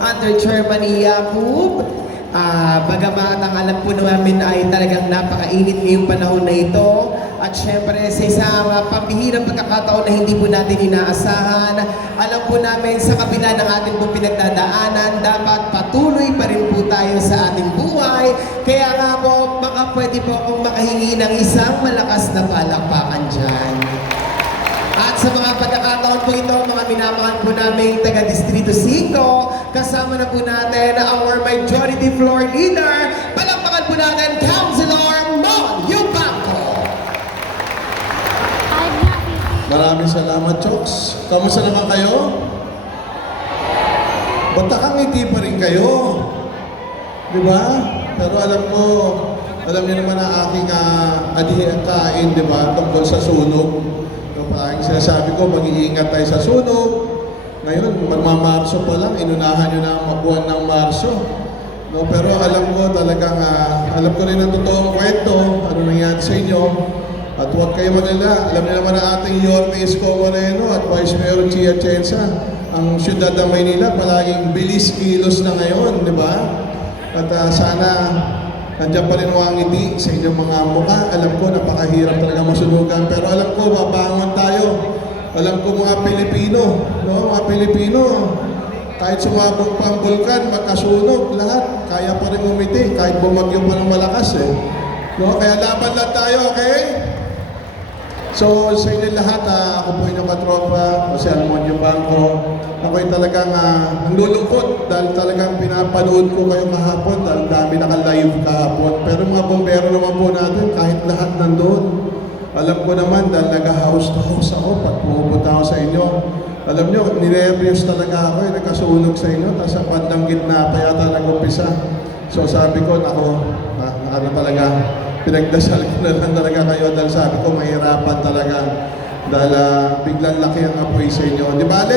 under Chairman Yakub. Bagamat ang alam po namin ay talagang napakainit ngayong panahon na ito. At syempre sa isang pambihirang pagkakataon na hindi po natin inaasahan, alam po namin sa kabila ng ating po pinagdadaanan, dapat patuloy pa rin po tayo sa ating buhay. Kaya nga po, baka pwede po akong makahingi ng isang malakas na palakpakan dyan. At sa mga pagkakataon po ito, mga minamahal po namin taga Distrito 5, kasama na po natin our majority floor leader. Palakpakan po natin, Councilor Mon Yubanco. Maraming salamat, Chokes. Kamusta naman kayo? Ba't nakangiti pa rin kayo? Di ba? Pero alam niyo naman ang aking adhikain, di ba? Tungkol sa sunog. Parang sinasabi ko, mag-iingat tayo sa sunog. Ngayon, magmamarso pa lang, inunahan nyo na ang buwan ng Marso. No, pero alam ko talagang, alam ko rin ang totoong kwento, ano nangyari sa inyo. At huwag kayo manila, alam niyo naman ang ating Yorme Isko Moreno at Vice Mayor Chia Chensa. Ang siyudad ng Maynila, palaging bilis kilos na ngayon, di ba? At sana nandiyan pa rin ang ngiti sa inyong mga mukha. Alam ko, napakahirap talaga masunugan. Pero alam ko, mabangon tayo. Alam ko mga Pilipino, no? Mga Pilipino, kahit sumabog pa ang bulkan, magkasunog, lahat, kaya pa rin umiti, kahit bumagyo pa ng malakas eh. No? Kaya laban lang tayo, okay? So, sa inyo lahat, ako po inyong katropa, Jose Almon Yubanco. Ako'y talagang nalulungkot dahil talagang pinapanood ko kayo kahapon dahil dami naka-live kahapon. Pero mga bombero naman po natin, kahit lahat nandun. Alam ko naman dahil nag-house to house ako pag pumupunta ako sa inyo. Alam nyo, nireviews talaga ako, nagkasunog sa inyo, tapos sa bandang gitna pa yata nag-umpisa. So sabi ko, ano talaga, pinagdasal ko na lang talaga kayo dahil sabi ko, mahirapan talaga. Dahil biglang laki ang apoy sa inyo. Di ba,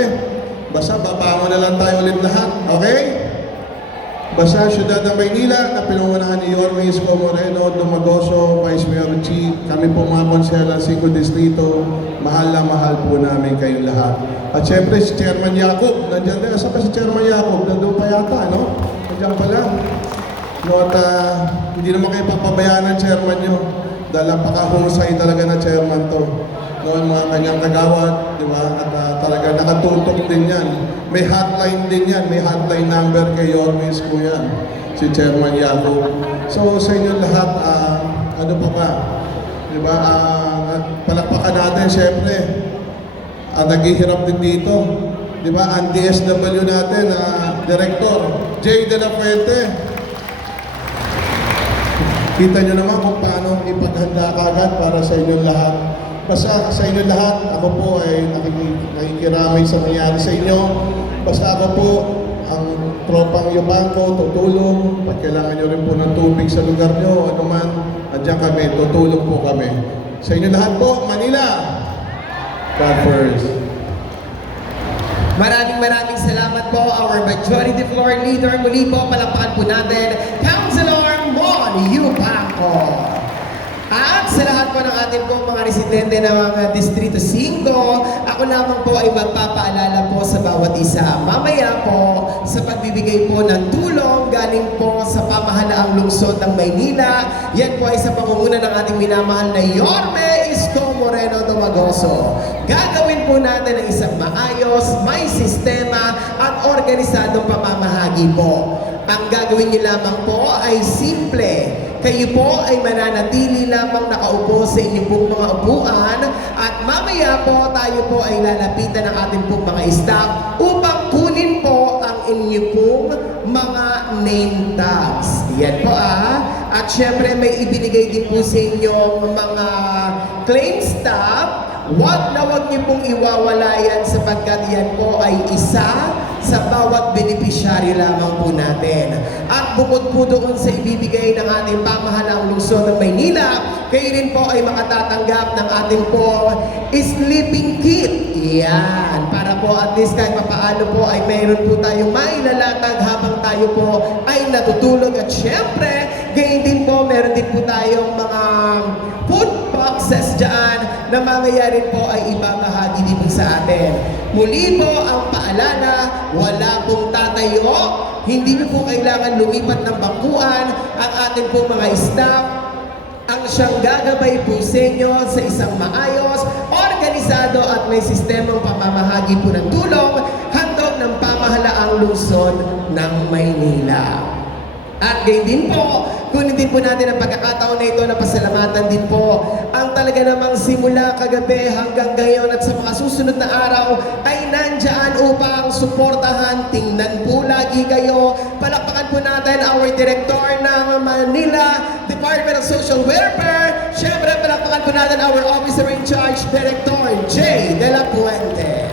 basta babangon na lang tayo ulit lahat, okay? Basta siyudad ng Maynila na pinungunahan ni Yorme Isko Moreno, Dumagoso, Vice Mayor Chi, kami po mga konsehal ng 5 Distrito, mahal na mahal po namin kayong lahat. At syempre si Chairman Yakub, nandiyan din. Asa pa si Chairman Yakub? Nandun pa yata, no? Nandiyan pa lang. No, at hindi naman kayo papabayaan ng chairman nyo dahil napakahusay talaga na chairman to. Noon mga kanyang kagawad, di ba? At talaga nakatutok din yan. May hotline din yan. May hotline number kay Yorme Isko yan. Si Chairman Yago. So sa inyo lahat, ano pa ba? Di ba? Palakpakan natin, syempre. Naghihirap din dito. Di ba? Ang DSW natin, Director Jay De La Fuente. Kita nyo naman kung paano ipaghanda kagad para sa inyong lahat. Basta sa inyong lahat, ako po ay nakikiramay sa nangyari sa inyo. Basta ako po, ang tropang Yubanco, tutulong. Pag kailangan nyo rin po ng tubig sa lugar nyo, ano man, andyan kami, tutulong po kami. Sa inyong lahat po, Manila! God first. Maraming salamat po, our majority floor leader. Muli po, palakpakan po natin, Councilor Mon Yubanco. At sa lahat po ng ating pong mga residente ng mga Distrito 5, ako lamang po ay magpapaalala po sa bawat isa. Mamaya po, sa pagbibigay po ng tulong galing po sa pamahalaang lungsod ng Maynila, yan po ay sa pamumuno ng ating minamahal na Yorme Isko Moreno Dumagoso. Gagawin po natin ang isang maayos, may sistema at organisadong pamamahagi po. Ang gagawin niyo lamang po ay simple. Kayo po ay mananatili lamang nakaupo sa inyong pong mga upuan at mamaya po tayo po ay lalapitan ng ating pong mga staff upang kunin po ang inyong pong mga name tags. Yan po At syempre may ibinigay din po sa inyong mga claim staff. Wag niyo pong iwawala yan sapagkat yan po ay isa sa bawat beneficiary lamang po natin. At bukod po doon sa ibibigay ng ating pamahalaang lungsod ng Maynila, kayo rin po ay makatatanggap ng ating po sleeping kit. Yan. Para po at least kahit papaano po ay mayroon po tayong mailalatag habang tayo po ay natutulog. At syempre, gayon din po, meron din po tayong mga food boxes dyan na mamaya rin po ay ibabahagi din po sa atin. Muli po ang paalala, wala pong tatayo, hindi niyo po kailangan lumipat ng bangkuan, ang ating pong mga staff, ang siyang gagabay po sa inyo sa isang maayos, organisado at may sistemang pamamahagi po ng tulong, handog ng pamahalaang lungsod ng Maynila. At gayon din po, kunin din po natin ang pagkakataon na ito na pasalamatan din po ang talaga namang simula kagabi hanggang ngayon at sa mga susunod na araw ay nandyan upang suportahan. Tingnan po lagi kayo. Palakpakan po natin our Director ng Manila Department of Social Welfare. Siyempre, palakpakan po natin our Officer in Charge, Director J. De La Puente.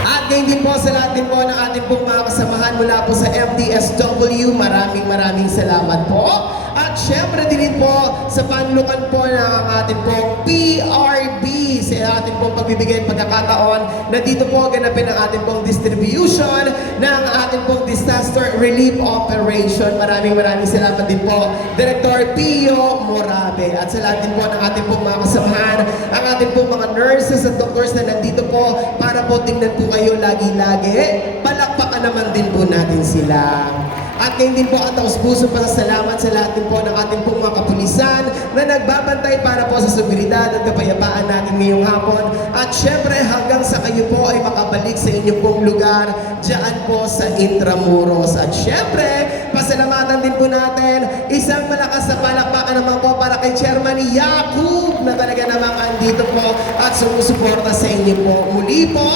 At ngayon din po sa lahat din po ng ating pong mga kasamahan mula po sa MTSW, maraming salamat po. At syempre din po sa panlukan po ng ating pong PRB sa ating pong pagbibigay ng pagkakataon na dito po ganapin ang ating pong distribution ng ating pong disaster relief operation. Maraming salamat din po Director Pio Morabe at sa lahat din po ng ating pong mga kasamahan, ang ating pong mga nurses at doctors na nandito po para po tingnan po kayo lagi-lagi. Palakpakan naman din po natin sila. At ngayon din po ang taus-puso pasasalamat sa lahat din po ng ating pong mga kapulisan na nagbabantay para po sa seguridad at kapayapaan natin ngayong hapon. At syempre hanggang sa kayo po ay makabalik sa inyong pong lugar dyan po sa Intramuros. At syempre, pasalamatan din po natin isang malakas na palakpakan naman po para kay Chairman Yakub na talaga namang andito po at sumusuporta sa inyo po. Muli po,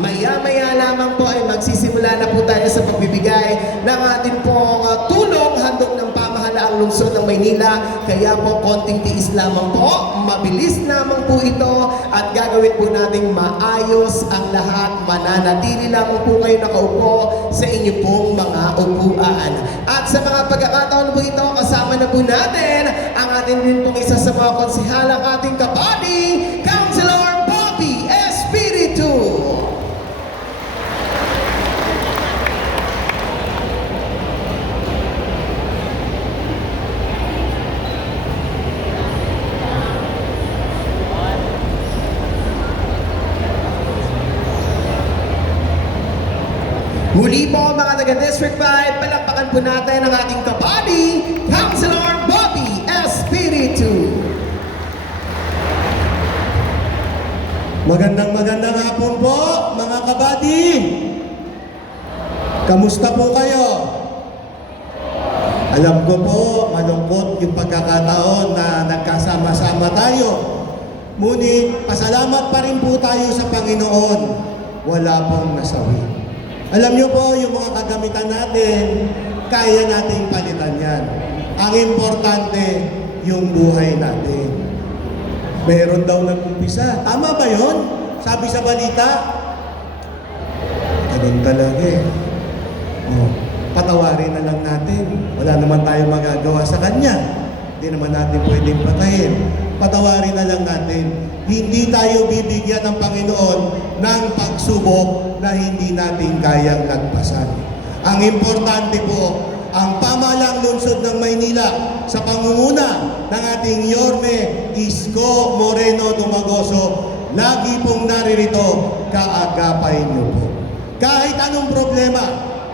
maya-maya lamang po ay magsisimula na po tayo sa pagbibigay ng ating pong tulong handog ng pamahalaang lungsod ng Maynila. Kaya po konting tiis lamang po, mabilis lamang po ito at gagawin po nating maayos ang lahat. Mananatili lamang po kayo nakaupo sa inyo pong mga upuan. At sa mga pagkakataon po ito, kasama na po natin ang ating din pong isa sa mga konsihalang ating kabady, Councilor Bobby Espiritu. Muli po mga taga-District 5, palakpakan po natin ang ating kabady, Councilor Bobby Espiritu. Magandang hapon po, mga kabady. Kamusta po kayo? Alam ko po, malungkot yung pagkakataon na nagkasama-sama tayo. Ngunit, pasalamat pa rin po tayo sa Panginoon. Wala pong nasawi. Alam niyo po, yung mga kagamitan natin, kaya nating palitan yan. Ang importante, yung buhay natin. Meron daw nag-umpisa. Tama ba yun? Sabi sa balita. Ganun talaga eh. Patawarin na lang natin. Wala naman tayong magagawa sa Kanya. Hindi naman natin pwedeng patayin. Patawarin na lang natin. Hindi tayo bibigyan ng Panginoon ng pagsubok na hindi natin kayang lagpasan. Ang importante po, ang pamahalang lungsod ng Maynila sa pangunguna ng ating Yorme Isko Moreno Dumagoso, lagi pong naririto, kaagapay niyo po. Kahit anong problema,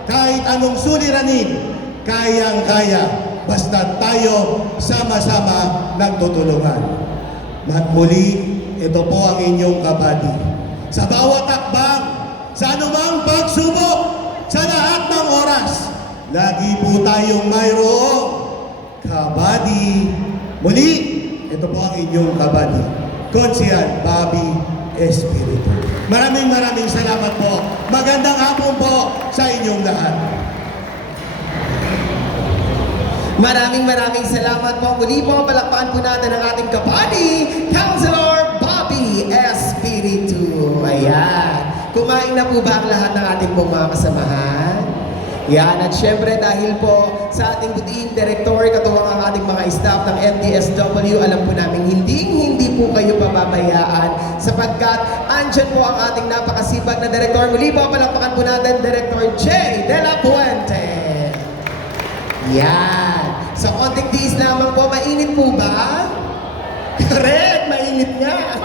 kahit anong suliranin, kayang-kaya, basta tayo sama-sama nagtutulungan. At muli, ito po ang inyong kabady. Sa bawat akbang, sa anumang pagsubok, sa lahat ng oras, lagi po tayong mayroong kabady. Muli, ito po ang inyong kabady, Konsehal Bobby Espiritu. Maraming salamat po. Magandang hapon po sa inyong lahat. Maraming salamat po. Muli po, palakpakan po natin ang ating kabady, Councilor Bobby Espiritu. Ayan. Kumain na po ba ang lahat ng ating pong mga kasamahan? Yan. At syempre dahil po sa ating butiing director, katuwang ang ating mga staff ng MTSW, alam po namin hindi po kayo pababayaan sapagkat andyan po ang ating napakasipag na director. Muli po, palakpakan po natin Director J. De La Puente. Yan. Sa konting tiis lamang po, mainit po ba? Correct, mainit nga.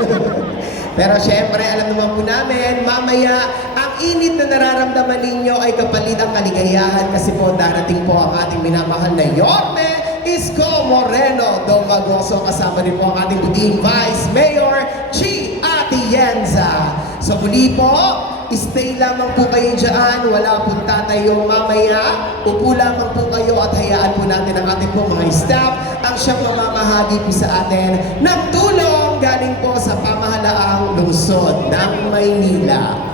Pero syempre, alam naman po namin, mamaya, ang init na nararamdaman ninyo ay kapalit ang kaligayahan kasi po darating po ang ating minamahal na Yorme Isko Moreno Domagoso, kasama din po ang ating buting Vice Mayor Chi Atienza. So muli po, stay lamang po kayo dyan, wala pong tatayong mamaya, upo lamang po kayo at hayaan po natin ang ating po mga staff ang siyang mamamahagi po sa atin ng tulong galing po sa pamahalaang lungsod ng Maynila.